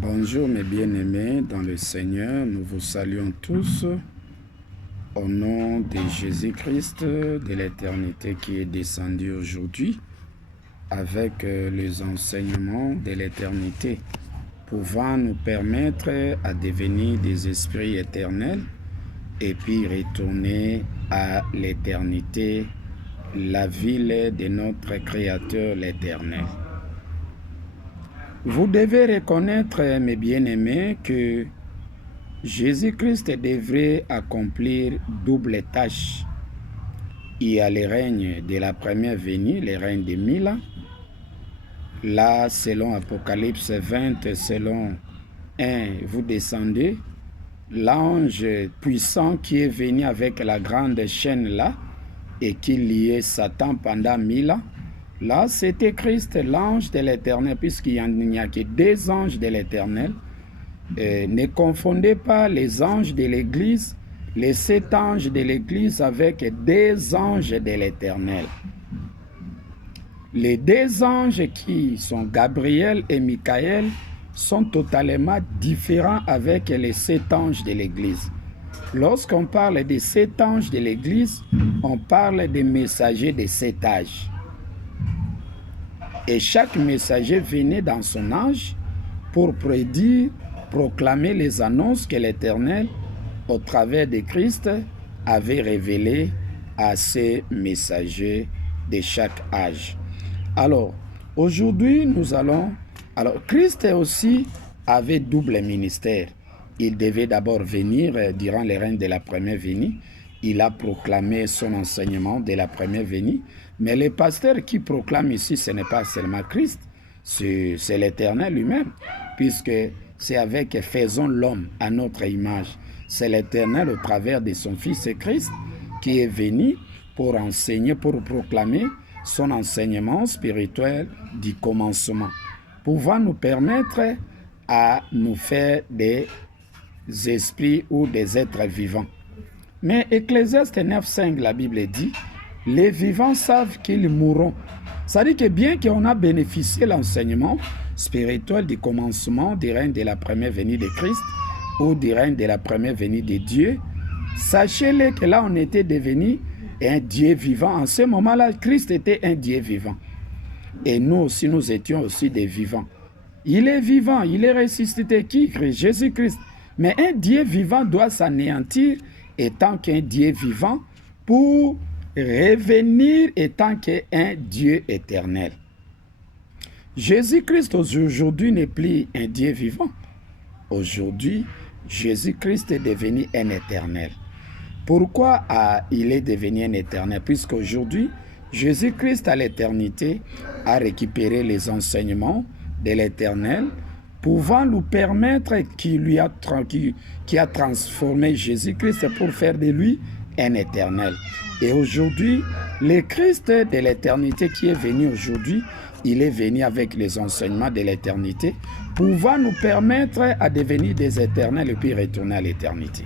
Bonjour mes bien-aimés dans le Seigneur, nous vous saluons tous au nom de Jésus-Christ de l'éternité qui est descendu aujourd'hui avec les enseignements de l'éternité pouvant nous permettre à devenir des esprits éternels et puis retourner à l'éternité, la ville de notre Créateur l'Éternel. Vous devez reconnaître, mes bien-aimés, que Jésus-Christ devrait accomplir double tâche. Il y a le règne de la première venue, le règne de 1000 ans. Là, selon Apocalypse 20, selon 1, vous descendez. L'ange puissant qui est venu avec la grande chaîne là et qui liait Satan pendant 1000 ans. Là, c'était Christ, l'ange de l'Éternel, puisqu'il n'y a que deux anges de l'Éternel. Ne confondez pas les anges de l'Église, les 7 anges de l'Église avec des anges de l'Éternel. Les deux anges qui sont Gabriel et Michael sont totalement différents avec les 7 anges de l'Église. Lorsqu'on parle des 7 anges de l'Église, on parle des messagers de 7 âges. Et chaque messager venait dans son âge pour prédire, proclamer les annonces que l'Éternel, au travers de Christ, avait révélées à ses messagers de chaque âge. Alors, aujourd'hui, Christ aussi avait double ministère. Il devait d'abord venir durant le règne de la première venue. Il a proclamé son enseignement de la première venue. Mais le pasteur qui proclame ici, ce n'est pas seulement Christ, c'est l'Éternel lui-même, puisque c'est avec « faisons l'homme à notre image ». C'est l'Éternel au travers de son Fils Christ qui est venu pour enseigner, pour proclamer son enseignement spirituel du commencement, pouvant nous permettre à nous faire des esprits ou des êtres vivants. Mais Ecclésiaste 9,5, la Bible dit, les vivants savent qu'ils mourront. Ça dit que bien qu'on a bénéficié de l'enseignement spirituel du commencement du règne de la première venue de Christ ou du règne de la première venue de Dieu, sachez-le que là on était devenu un Dieu vivant. En ce moment-là, Christ était un Dieu vivant. Et nous aussi, nous étions aussi des vivants. Il est vivant, il est ressuscité. Qui? Jésus-Christ. Mais un Dieu vivant doit s'anéantir étant qu'un Dieu vivant pour revenir étant qu'un Dieu éternel. Jésus-Christ aujourd'hui n'est plus un Dieu vivant. Aujourd'hui, Jésus-Christ est devenu un éternel. Pourquoi il est devenu un éternel? Puisqu'aujourd'hui, Jésus-Christ à l'éternité a récupéré les enseignements de l'éternel, pouvant nous permettre qui a transformé Jésus-Christ pour faire de lui un éternel. Et aujourd'hui, le Christ de l'éternité qui est venu aujourd'hui, il est venu avec les enseignements de l'éternité, pouvant nous permettre à devenir des éternels et puis retourner à l'éternité.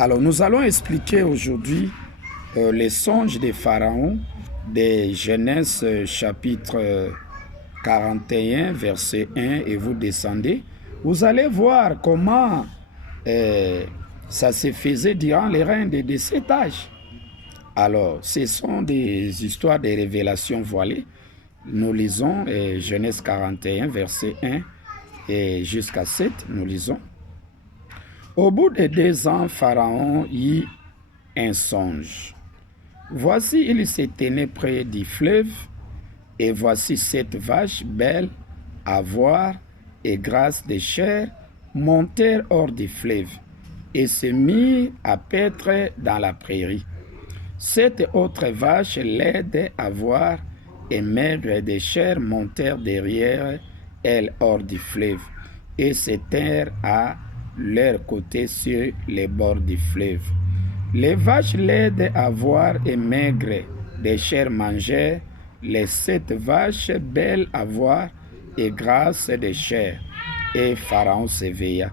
Alors, nous allons expliquer aujourd'hui les songes de Pharaon de Genèse chapitre 41, verset 1, et vous descendez. Vous allez voir comment ça se faisait durant les règnes de 7 âges. Alors, ce sont des histoires de révélations voilées. Nous lisons Genèse 41, verset 1 et jusqu'à 7, nous lisons. Au bout de 2 ans, Pharaon eut un songe. Voici, il se tenait près du fleuve, et voici 7 vaches belles à voir et grasses de chair montèrent hors du fleuve et se mirent à paître dans la prairie. 7 autres vaches laides à voir et maigres de chair montèrent derrière elles hors du fleuve et se tinrent à leur côté sur les bords du fleuve. Les vaches laides à voir et maigres de chair mangèrent les 7 vaches belles à voir et grasses de chair. Et Pharaon s'éveilla.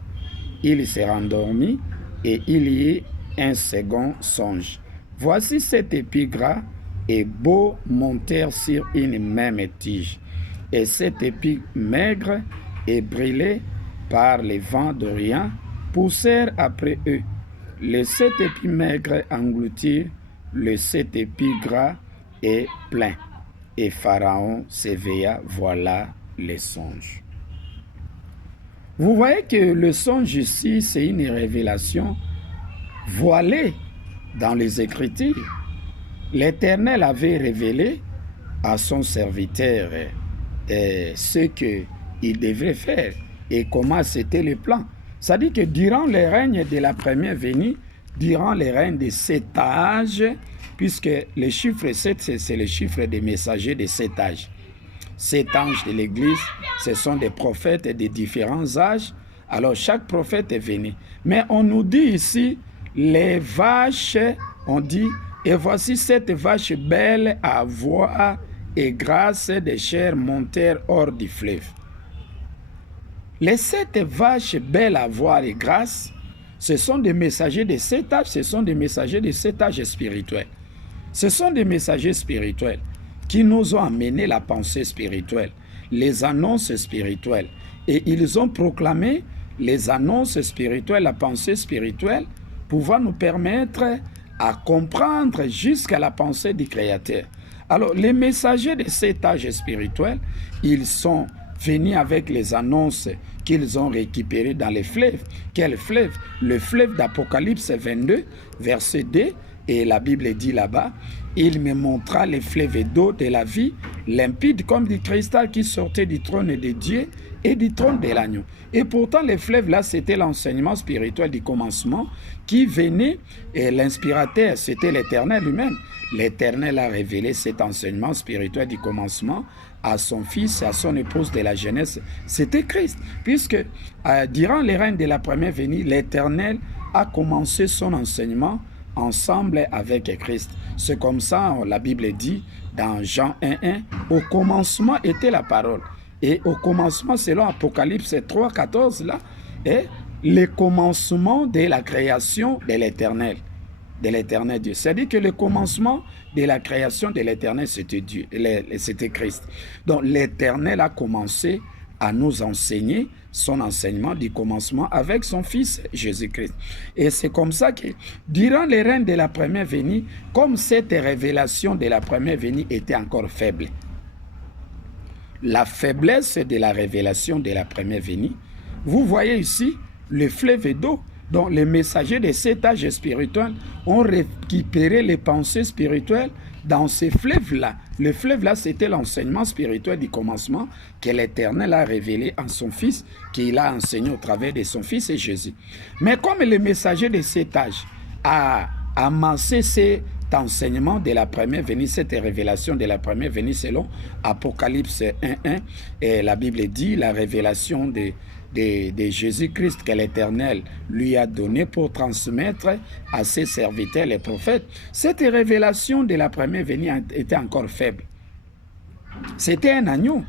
Il se rendormit et il y eut un second songe. Voici 7 épis gras et beaux montèrent sur une même tige. Et 7 épis maigres et brûlés par les vents d'Orient, poussèrent après eux. Les 7 épis maigres engloutirent le 7 épis gras et plein. Et Pharaon s'éveilla, voilà les songes. Vous voyez que le songe ici, c'est une révélation voilée dans les Écritures. L'Éternel avait révélé à son serviteur ce qu'il devrait faire et comment c'était le plan. Ça dit que durant le règne de la première venue, durant le règne de 7 âges, puisque le chiffre 7, c'est le chiffre des messagers de 7 âges. 7 anges de l'Église, ce sont des prophètes de différents âges. Alors chaque prophète est venu. Mais on nous dit ici, les vaches, on dit, et voici 7 vaches belles à voir et grasses de chair montèrent hors du fleuve. Les 7 vaches belles à voir et grasses, ce sont des messagers de 7 âges, ce sont des messagers de 7 âges spirituels. Ce sont des messagers spirituels qui nous ont amené la pensée spirituelle, les annonces spirituelles. Et ils ont proclamé les annonces spirituelles, la pensée spirituelle, pouvant nous permettre à comprendre jusqu'à la pensée du Créateur. Alors, les messagers de cet âge spirituel, ils sont venus avec les annonces qu'ils ont récupérées dans les fleuves. Quel fleuve? Le fleuve d'Apocalypse 22, verset 2, et la Bible dit là-bas, « Il me montra les fleuves d'eau de la vie, limpides comme du cristal qui sortait du trône de Dieu et du trône de l'agneau. » Et pourtant, les fleuves là, c'était l'enseignement spirituel du commencement qui venait, et l'inspirateur, c'était l'Éternel lui-même. L'Éternel a révélé cet enseignement spirituel du commencement à son fils et à son épouse de la jeunesse. C'était Christ, puisque durant les règnes de la première venue, l'Éternel a commencé son enseignement ensemble avec Christ. C'est comme ça, la Bible dit dans Jean 1:1, au commencement était la parole. Et au commencement, selon Apocalypse 3:14, là, est le commencement de la création de l'Éternel Dieu. C'est-à-dire que le commencement de la création de l'Éternel, c'était Dieu, c'était Christ. Donc l'Éternel a commencé à nous enseigner son enseignement du commencement avec son Fils Jésus-Christ. Et c'est comme ça que, durant les règnes de la première venue, comme cette révélation de la première venue était encore faible, la faiblesse de la révélation de la première venue, vous voyez ici le fleuve d'eau dont les messagers de cet âge spirituel ont récupéré les pensées spirituelles dans ces fleuves-là. Le fleuve-là, c'était l'enseignement spirituel du commencement que l'Éternel a révélé en son Fils, qu'il a enseigné au travers de son Fils et Jésus. Mais comme le messager de cet âge a amassé cet enseignement de la première venue, cette révélation de la première venue selon Apocalypse 1:1, et la Bible dit la révélation de Jésus-Christ que l'Éternel lui a donné pour transmettre à ses serviteurs, les prophètes. Cette révélation de la première venue était encore faible. C'était un agneau.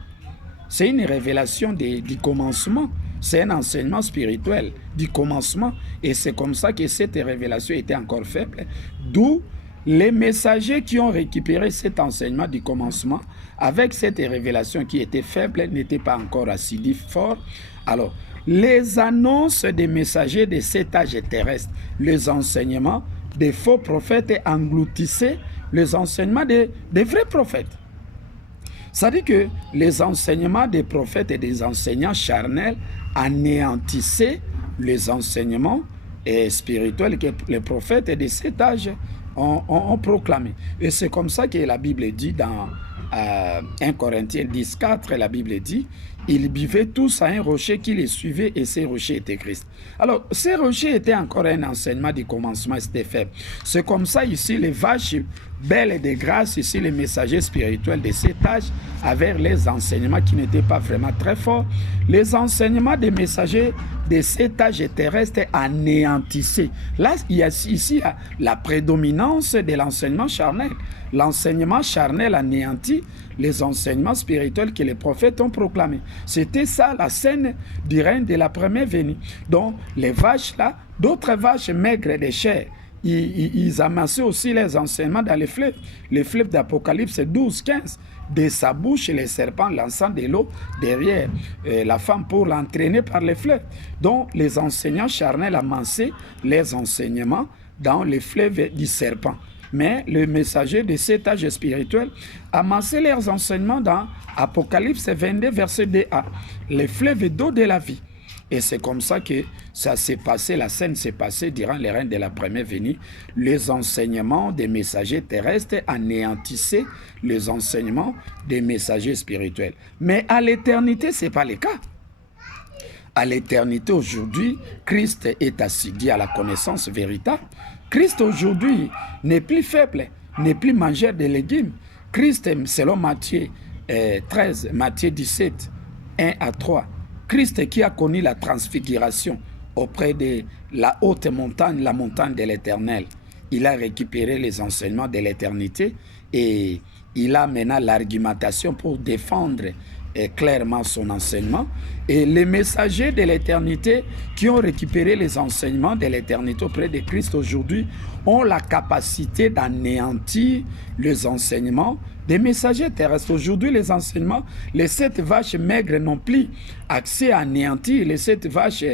C'est une révélation du commencement. C'est un enseignement spirituel du commencement. Et c'est comme ça que cette révélation était encore faible. D'où les messagers qui ont récupéré cet enseignement du commencement, avec cette révélation qui était faible, n'étaient pas encore assidus forts. Alors, les annonces des messagers de cet âge terrestre, les enseignements des faux prophètes engloutissaient les enseignements des vrais prophètes. Ça dit que les enseignements des prophètes et des enseignants charnels anéantissaient les enseignements spirituels que les prophètes de cet âge ont proclamé. Et c'est comme ça que la Bible dit dans 1 Corinthiens 10:4, la Bible dit, ils buvaient tous à un rocher qui les suivait et ces rochers étaient Christ. Alors, ces rochers étaient encore un enseignement du commencement, c'était faible. C'est comme ça ici, les vaches belles et de grâce, ici les messagers spirituels de cet âge, avec les enseignements qui n'étaient pas vraiment très forts. Les enseignements des messagers de cet âge terrestre anéantissaient. Là, il y a ici la prédominance de l'enseignement charnel. L'enseignement charnel anéantit les enseignements spirituels que les prophètes ont proclamés. C'était ça la scène du règne de la première venue. Donc, les vaches là, d'autres vaches maigres de chair, ils amassaient aussi les enseignements dans les fleuves d'Apocalypse 12:15. de sa bouche les serpents lançant de l'eau derrière la femme pour l'entraîner par les fleuves. Donc les enseignants charnels amassaient les enseignements dans les fleuves du serpent. Mais le messager de cet âge spirituel amassait leurs enseignements dans Apocalypse 22, verset 2a, les fleuves d'eau de la vie. Et c'est comme ça que ça s'est passé, la scène s'est passée durant les règnes de la première venue. Les enseignements des messagers terrestres anéantissaient les enseignements des messagers spirituels. Mais à l'éternité, ce n'est pas le cas. À l'éternité, aujourd'hui, Christ est assidus à la connaissance véritable. Christ aujourd'hui n'est plus faible, n'est plus mangeur de légumes. Christ, selon Matthieu 13, Matthieu 17, 1 à 3, Christ qui a connu la transfiguration auprès de la haute montagne, la montagne de l'Éternel, il a récupéré les enseignements de l'éternité et il a maintenant l'argumentation pour défendre clairement son enseignement. Et les messagers de l'éternité qui ont récupéré les enseignements de l'éternité auprès de Christ aujourd'hui ont la capacité d'anéantir les enseignements des messagers terrestres. Aujourd'hui, les enseignements, les 7 vaches maigres n'ont plus accès à anéantir les 7 vaches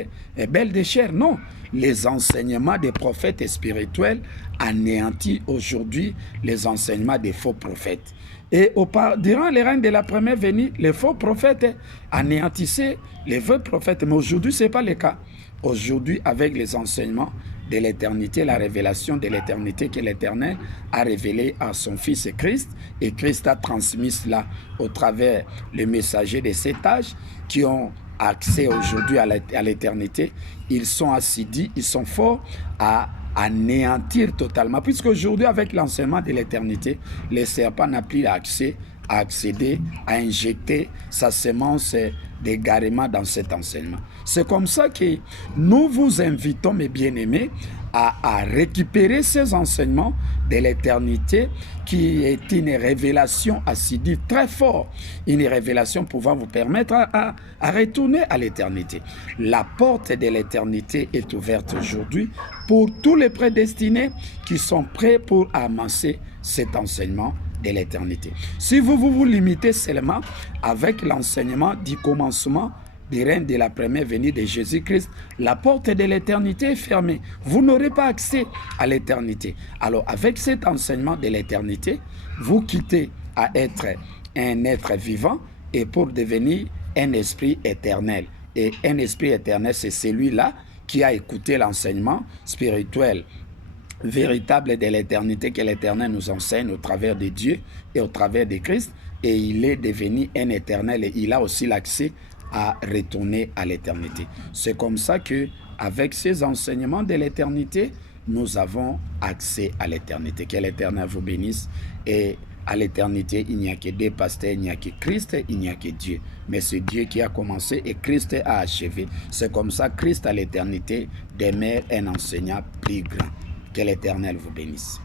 belles de chair. Non, les enseignements des prophètes spirituels anéantissent aujourd'hui les enseignements des faux prophètes. Et durant les règnes de la première venue, les faux prophètes anéantissaient les vrais prophètes. Mais aujourd'hui, ce n'est pas le cas. Aujourd'hui, avec les enseignements de l'éternité, la révélation de l'éternité que l'Éternel a révélée à son Fils Christ, et Christ a transmis cela au travers les messagers de cet âge qui ont accès aujourd'hui à l'éternité. Ils sont assidus, ils sont forts à anéantir totalement, puisque aujourd'hui, avec l'enseignement de l'éternité, le serpent n'a plus accès à accéder, à injecter sa semence d'égarement dans cet enseignement. C'est comme ça que nous vous invitons, mes bien-aimés, à récupérer ces enseignements de l'éternité qui est une révélation assidue très forte, une révélation pouvant vous permettre à retourner à l'éternité. La porte de l'éternité est ouverte aujourd'hui pour tous les prédestinés qui sont prêts pour amasser cet enseignement de l'éternité. Si vous limitez seulement avec l'enseignement du commencement du règne de la première venue de Jésus-Christ, la porte de l'éternité est fermée. Vous n'aurez pas accès à l'éternité. Alors, avec cet enseignement de l'éternité, vous quittez à être un être vivant et pour devenir un esprit éternel. Et un esprit éternel, c'est celui-là qui a écouté l'enseignement spirituel véritable de l'éternité que l'Éternel nous enseigne au travers de Dieu et au travers de Christ, et il est devenu un éternel et il a aussi l'accès à retourner à l'éternité. C'est comme ça que, avec ces enseignements de l'éternité, nous avons accès à l'éternité. Que l'Éternel vous bénisse. Et à l'éternité, il n'y a que des pasteurs, il n'y a que Christ, il n'y a que Dieu. Mais c'est Dieu qui a commencé et Christ a achevé. C'est comme ça que Christ à l'éternité demeure un enseignant plus grand. Que l'Éternel vous bénisse.